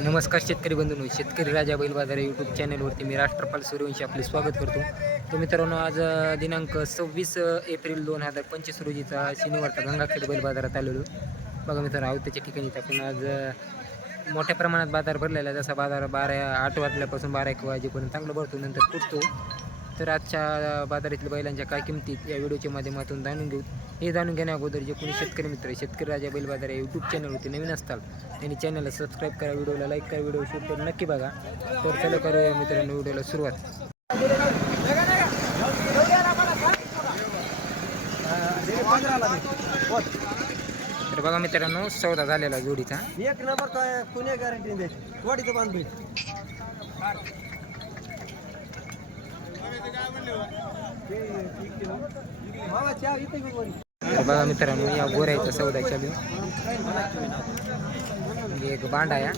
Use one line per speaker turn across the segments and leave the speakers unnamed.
नमस्कार शेतकरी बंधूंनो शेतकरी राजा बैल बाजार यूट्यूब चॅनलवरती मी राष्ट्रपाल सूर्यवंशी आपले स्वागत करतो. तर मित्रांनो आज दिनांक सव्वीस एप्रिल दोन हजार पंचवीस रोजीचा शनिवारचा गंगाखेड बैल बाजारात आलेलो. बघा मित्रांनो आवत्याच्या ठिकाणी आपण आज मोठ्या प्रमाणात बाजार भरलेला आहे. जसा बाजार बारा आठ वाजल्यापासून बारा एक वाजेपर्यंत चांगला भरतो नंतर तुटतो. तर आजच्या बाजारातील बैलांच्या काय किमतीत या व्हिडिओच्या माध्यमातून जाणून घेऊ. हे जाणून घेण्या अगोदर जे कोणी शेतकरी मित्र आहे, शेतकरी राजा बैल बाजार या यूट्यूब चॅनलवरती नवीन असतात त्यांनी चॅनलला सबस्क्राईब करा व्हिडिओला लाईक करा व्हिडिओ शूट करून नक्की बघा. तर चला करूया मित्रांनो व्हिडिओला सुरुवात. तर बघा मित्रांनो सौदा झालेला जोडीचा.
एक नंबर काय गॅरंटी दे वाडीचं बांधून बाबा चहा इथे घेऊन वरी.
तर बघा मित्रांनो या गोऱ्याच्या सौदाच्या बी. एक बांडा या.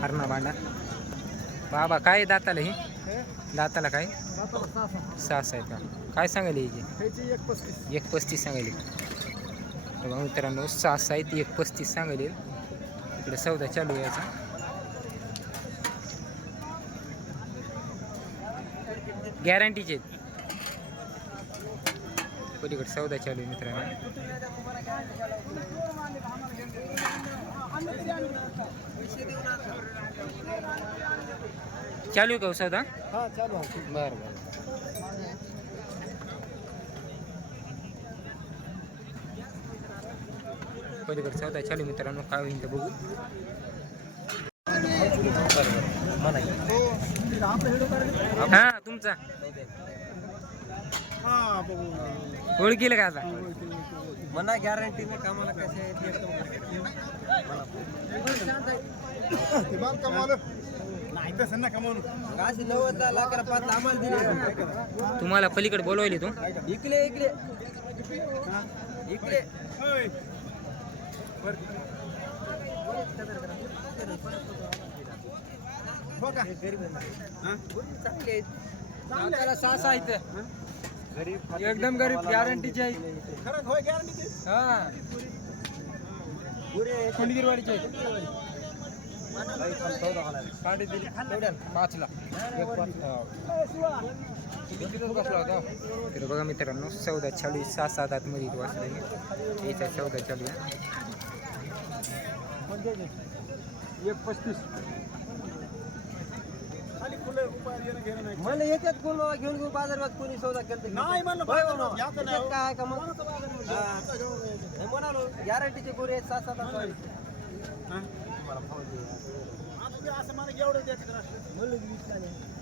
हरणा बांडा. बाबा काय दाताला हे? दाताला काय? सास आहे का? काय सांगायला याची
एक पस्तीस
सांगायली. बघा मित्रांनो सास आहे एक पस्तीस सांगायली. इकडे सौदा चालू आहे याचा. गॅरंटीचे पलीकडे सौदा चालू आहे मित्रांनो. चालू का हो सौदा?
हा
बरं बरं. पलीकडे चौदा चालू मित्रांनो. काय होईल ते बघू. हा तुमचा. ओळखील का आता?
मना गॅरंटी नाही कामाला कसे
तुम्हाला पलीकडे बोलवली तू?
इकडे इकडे. इकडे. चांगले सहा आहेत. एकदम गरीब गॅरंटीचे हा. खंडगिरवाडीचे साडे दिली. पाचला
तर बघा मित्रांनो चौदा चालू आहे सहा सात आत मध्ये वाचलं याचा चौदा चालू आहे
एक पस्तीस. मला येतात कोण बाबा घेऊन घेऊन बाजारात कोणी सौदा केलं नाही म्हणलं काय आहे का मग? हा. नाही म्हणालो गॅरंटीचे गोरे आहेत सात सात आठ वाले. तुम्हाला फावून दे. म्हणलं की वीस नाही.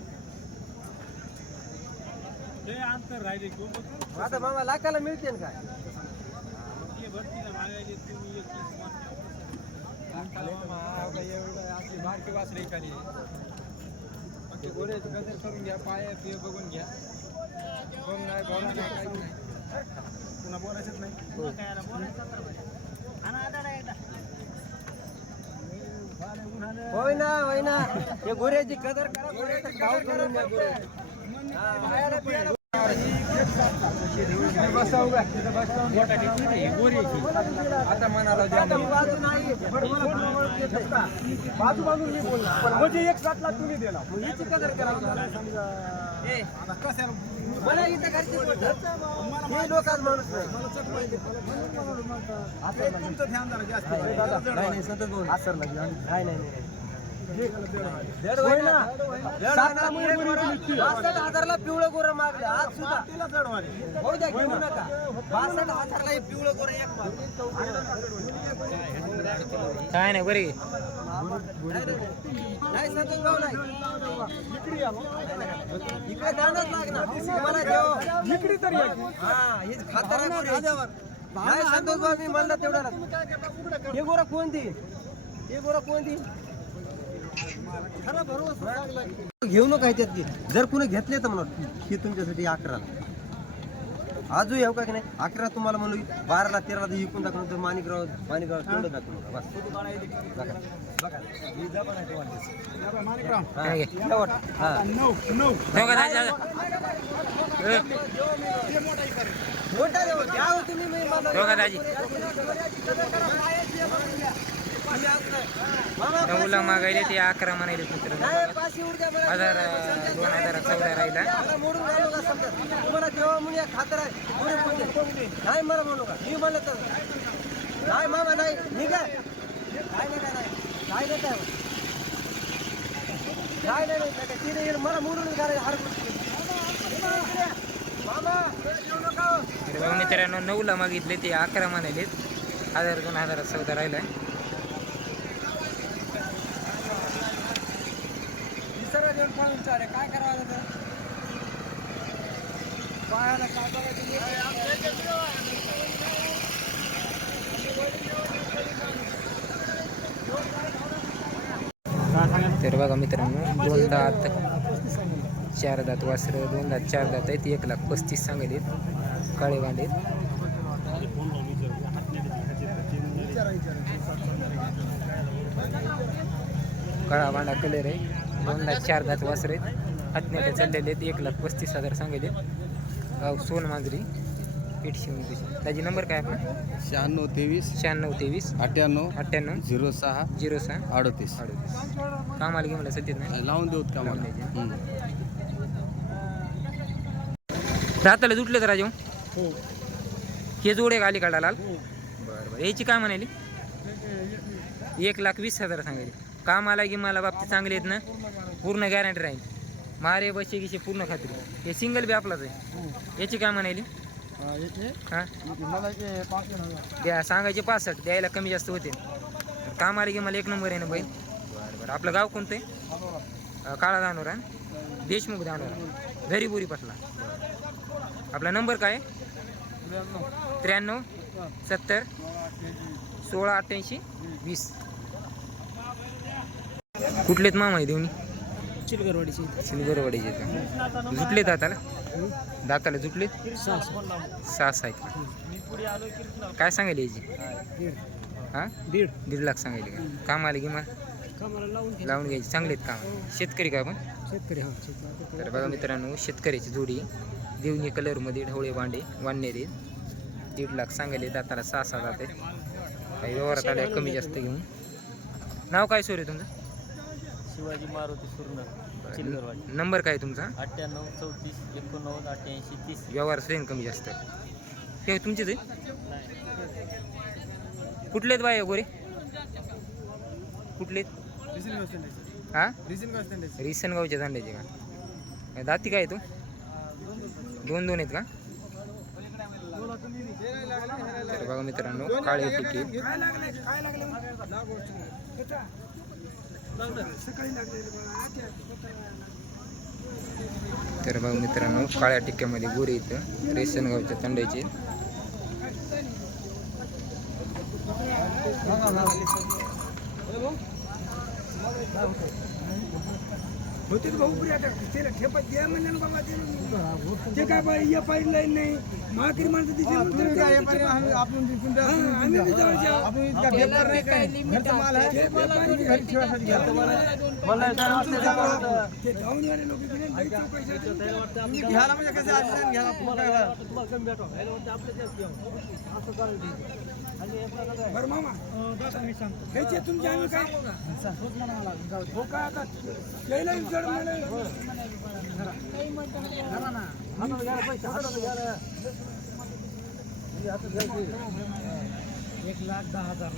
आता मामा लाखाला मिळते ना काय? गोऱ्याची कदर करून घ्या पाया ते बघून घ्या. कोण नाही बोला नाही काही नाही. पुन्हा बोलायचंच नाही. होय ना होय ना हे गोऱ्याची कदर करा गोऱ्याचा भाव करून द्या गोऱ्या आता म्हणाला बाजू नाही बाजू मी म्हणजे एक सात लाख तुम्ही दिला हिची कदर करा ए, मला इथं घरचे बोलतात. लोक आज माणूस नाही आता तुमचं ध्यान जरा जास्त नाही नाही सतत बोल. नाही नाही नाही. बासष्ट हजारला पिवळं गोरं मागले. आज सुद्धा. होऊ द्या घेऊ नका. बासष्ट हजारला हे पिवळं गोरं एक.
काय नाही बरे.
नाही, संतोष भाऊ नाही. इकडे जाणंच लागणार. तुम्हाला देव. इकडे तर हा हेच खातारा गोरे. नाही संतोष भाऊ मी म्हणलं तेवढं हे गोरा कोणती हे गोरा कोणती घेऊ नका ह्याच्यात की जर कुणी घेतले तर म्हणून ही तुमच्यासाठी अकरा आजू येऊ का की नाही अकरा तुम्हाला म्हणलो बाराला तेराला तर विकून दाखवून तर माणिकराव माणिकराव तेवढं दाखवू नका बस बघा ही. हा. हा. हो तुम्ही मी
नऊला मागायले ते अकरा म्हणायले
मित्र
हजार दोन हजार चौदा राहिला
मला मोडून तुम्हाला जेव्हा म्हणून या खातर आहे नाही मला म्हणू का मी म्हणलं तर नाही मामा नाही मी काय नाही काय काय नाही काय नाही काय तिने येईल मला मोडून घालायला हार मामा
मित्रांनो नऊला मागितले ते अकरा म्हणाले हजार दोन हजार चौदा राहिला
विसरा देऊन पण विचारे काय करावं लागतं? पायाला काय करायचं?
तर बघा मित्रांनो दोन दात चार दात वासरं दोन दात चार दात आहेत एक लाख पस्तीस सांगलेत काळे वांडे काळा वांडा कलर आहे. दोन दात चार दात वासर हातनेटे चाललेले आहेत. एक लाख पस्तीस हजार सांगले. गाव सोन मांजरी शिवणी त्याची नंबर काय आपला?
शहाण्णव तेवीस
शहाण्णव तेवीस
अठ्ठ्याण्णव
अठ्ठ्याण्णव
झिरो सहा
झिरो सहा
अडतीस.
अडतीस. कामाला घेऊन मला सध्या नाही
लावून देऊत का
लावून
मला
द्यायचे.
हम्म.
राताला जुटले तर राजू?
हो.
हे जोडे का अलीकडा लाल बरं बरं. याची काय म्हणाली? एक लाख वीस हजार सांगायली कामाला की मला बाबतीत चांगले आहेत ना पूर्ण गॅरंटी राहील. मारे बसे गिशे पूर्ण खात्री. हे सिंगल बी आपलाच आहे. याची काय म्हणाली? हां द्या सांगायचे पासष्ट द्यायला कमी जास्त होते. कामाला की मला एक नंबर आहे ना बैल बरं बरं. आपलं गाव कोणतं आहे? काळा धानोरा देशमुख धानोरा. घरी बोरी पटला आपला नंबर काय? त्र्याण्णव. सत्तर सोळा अठ्ठ्याऐंशी वीस. कुठलेत मामा आहे देवणी
चिलगरवाडीची.
सिल्वरवाडीचे आहेत. दाताला? दाताला जुटले सहा सहा आहेत? काय सांगायला याची हां?
दीड.
दीड लाख सांगायले का? काम आले की
कामाला लावून
लावून घ्यायचे. चांगले आहेत काम शेतकरी का आपण?
शेतकरी हा शेतकरी.
तर बघा मित्रांनो शेतकऱ्याची जोडी. देवणी कलरमध्ये ढवळे भांडे वाढणारे दीड लाख सांगायले दाताला सहा सहा जाते काही व्यवहारात आल्या कमी जास्त घेऊन. नाव काय सोय तुमचं?
शिवाजी मारुती सुर्ण चिलगरवाडी
नंबर काय तुमचा
अठ्ठ्याण्णव चौतीस एकोणनव्वद अठ्ठ्याऐंशी तीस
व्यवहार सेन कमी जास्त हे तुमचेच आहे कुठलेत बाय गोरे कुठलेत हा रिसनगावच्या दांड्याचे का दाती काय आहे तू दोन दोन आहेत का तर बघा मित्रांनो काळे तर बघा मित्रांनो काळ्या टिक्क्यामध्ये गोरी इथं रेशनगावच्या तंड्याचे.
होते भाऊ पुरी आता त्याला ठेपत द्या म्हणले ना बाबा ते. ते काय बाई या पाहिजे लाईन नाही माकरी माणसं तिथे आम्ही. ते जाऊन आले लोक.
घ्यायला म्हणजे कसं घ्यायला
बरं मामा. ह्याचे तुमचे आम्ही काय? हो काय आता? यायला विचार म्हणे.
एक लाख दहा हजार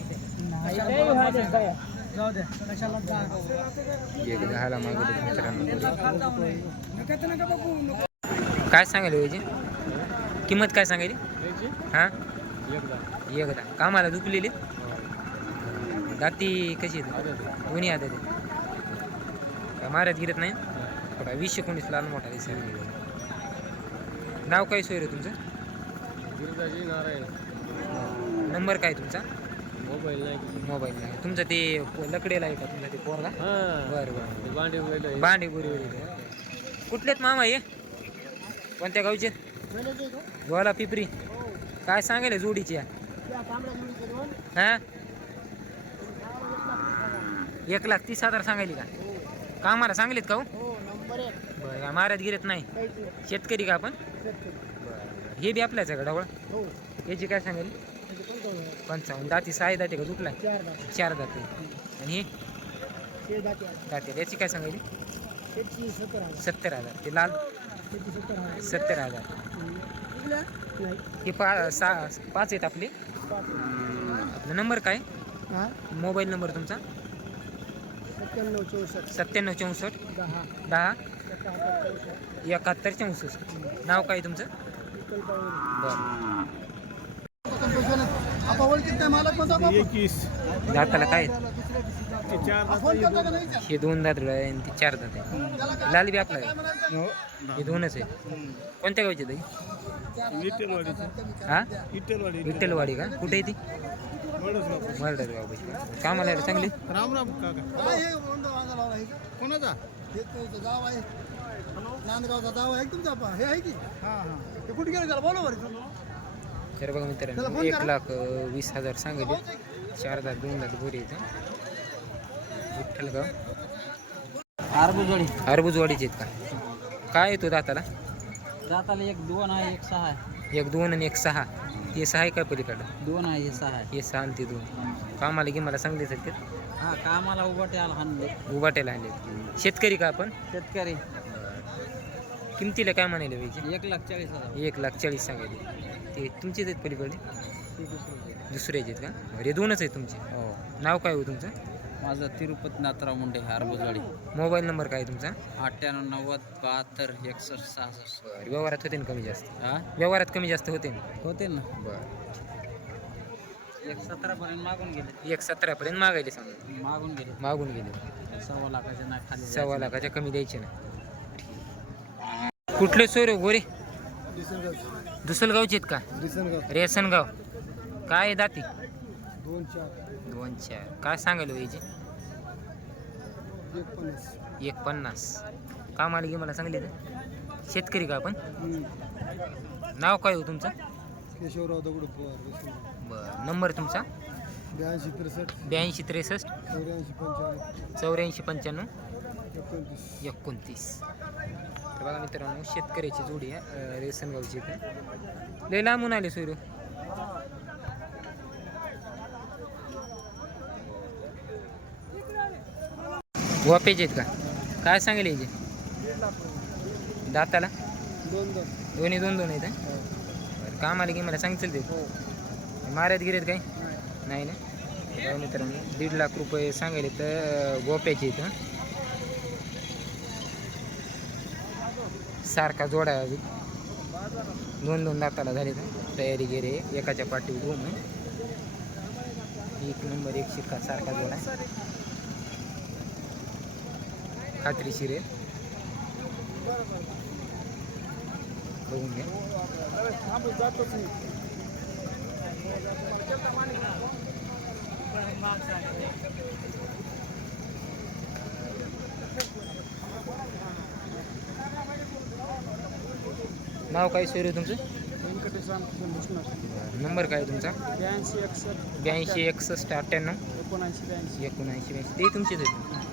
जाऊ द्या कशाला दहा
नको.
काय सांगायला याची किंमत काय सांगायली? हां? एकदा. कामाला दुखलेली दाती कशी दोन्ही आता ते काय मारत गिरत नाही? थोडा वीस एकोणीस लाल मोठा दिसायला नाव काय सोय रे तुमचं?
गिरजाजी नारायण.
नंबर काय तुमचा?
मोबाईल नाही.
मोबाईल नाही. तुमचं ते लकडेला आहे का तुमचा ते पोरगा?
हां.
बरं बरं
बांडे
बांडे बुरी कुठलेत मामा हे? कोणत्या गावचे? गोला पिपरी. काय सांगायला जोडीची हा? एक लाख तीस हजार सांगायली का? कामाला सांगलीत का हो? बरं काय मारत गिरत नाही. शेतकरी का आपण. हे बी आपल्याच आहे का ढवळ? याची काय सांगेल पंचावन्न दाती सहा दाती का दुखला चार दाती. आणि हे?
दाते
याची काय सांगायली?
सत्तर हजार.
ते लाल?
सत्तर हजार.
हे पा सहा पाच आहेत आपले. आपला नंबर काय?
हां?
मोबाईल नंबर तुमचा?
सत्त्याण्णव चौसष्ट.
सत्त्याण्णव चौसष्ट
दहा.
दहा
एकाहत्तर चौसष्ट.
नाव काय तुमचं? बरं? दाताला काय? आहेत?
हा, का
दोन दात आहे आणि ते चार दात आहे लाल बी आपला आहे. हे दोनच आहे कोणत्या गावचे ताई? हा? विठ्ठलवाडी का? कुठे आहे ती? मर्डर पाशी. कामाला आहे चांगली?
राम राम काका. कोणाचा?
हे तुमचं गाव आहे नांदगावचा गाव आहे का तुमचा? हे आहे की?
हा हा.
हे कुठे गेलं त्याला? बोला बरं
तर बघा मित्रांनो एक लाख वीस हजार सांगितले चार दात दोन दात गोरी इथं विठ्ठलगाव
आरबुजवाडी.
अरबुजवाडीचे आहेत का? काय येतो दाताला?
जाताला एक दोन आहे एक सहा आहे.
एक दोन आणि एक सहा. ते सहा आहे काय पलीकडं?
दोन आहे हे सहा आहे.
हे सहा आणि ते दोन. कामाला की मला सांगले ते
हा कामाला उभा आला हाणले.
उभाट्याला आणले शेतकरी का आपण?
शेतकरी.
किमतीला काय म्हणाले पाहिजे?
एक लाख चाळीस हजार.
एक लाख चाळीस सांगायचे. ते तुमचेच आहेत पलीकडे दुसऱ्याचे आहेत का? अरे दोनच आहेत तुमचे.
हो.
नाव काय हो तुमचं?
माझं तिरुपती नाथराव मुंडे आरबुजवाडी
मोबाईल नंबर काय आहे तुमचा?
अठ्ठ्याण्णव नव्वद बहात्तर एकसष्ट सहासष्ट.
बरं व्यवहारात होते ना कमी जास्त?
हा
व्यवहारात कमी जास्त होते ना?
होते ना.
बरं.
एक सतरापर्यंत मागून गेले.
एक सतरापर्यंत मागायले सांगा
मागून गेले.
मागून गेले.
सव्वा लाखाच्या ना खाली
सव्वा लाखाच्या कमी द्यायचे ना. कुठले सोय रे गोरे? दुसलगावचे आहेत का? रेसनगाव. काय आहे दाती?
दोन चार.
दोन चार काय सांगायला व्हायचे
एक पन्नास
एक पन्नास काम आले की मला सांगले तर? शेतकरी का आपण? नाव काय हो तुमचं?
केशवराव दगडू पवार
बरं. नंबर तुमचा?
ब्याऐंशी त्रेसष्ट.
ब्याऐंशी त्रेसष्ट.
चौऱ्याऐंशी पंच्याण्णव.
चौऱ्याऐंशी पंच्याण्णव.
एकोणतीस.
एकोणतीस. तर बघा मित्रांनो शेतकऱ्याची जोडी आहे रेसनगावची इथं लय लांबून आले सोयरू. वापेचे आहेत का? काय सांगेल याचे? दाताला?
दोन दोन
दोन्ही दोन दोन आहेत हं? बरं, काम आले की मला सांगतील ते? मारत गिरेत काय? नाही ना? मित्रांनो दीड लाख रुपये सांगायले तर गोप्याचे इथं सारखा जोडा दोन दोन दाताला झाले तर तयारी गेरे एकाच्या पाठीवर आहे. एक नंबर एक शिक्का सारखा जोडा आहे. खात्रीशीर आहे बघून घ्या. नाव काय सोयरे तुमचं?
व्यंकटेश रामकृष्ण भुसणार
नंबर काय तुमचा?
ब्याऐंशी एकसष्ट.
ब्याऐंशी एकसष्ट अठ्ठ्याण्णव.
एकोणऐंशी ब्याऐंशी.
एकोणऐंशी ब्याऐंशी. ते तुमचेच आहेत.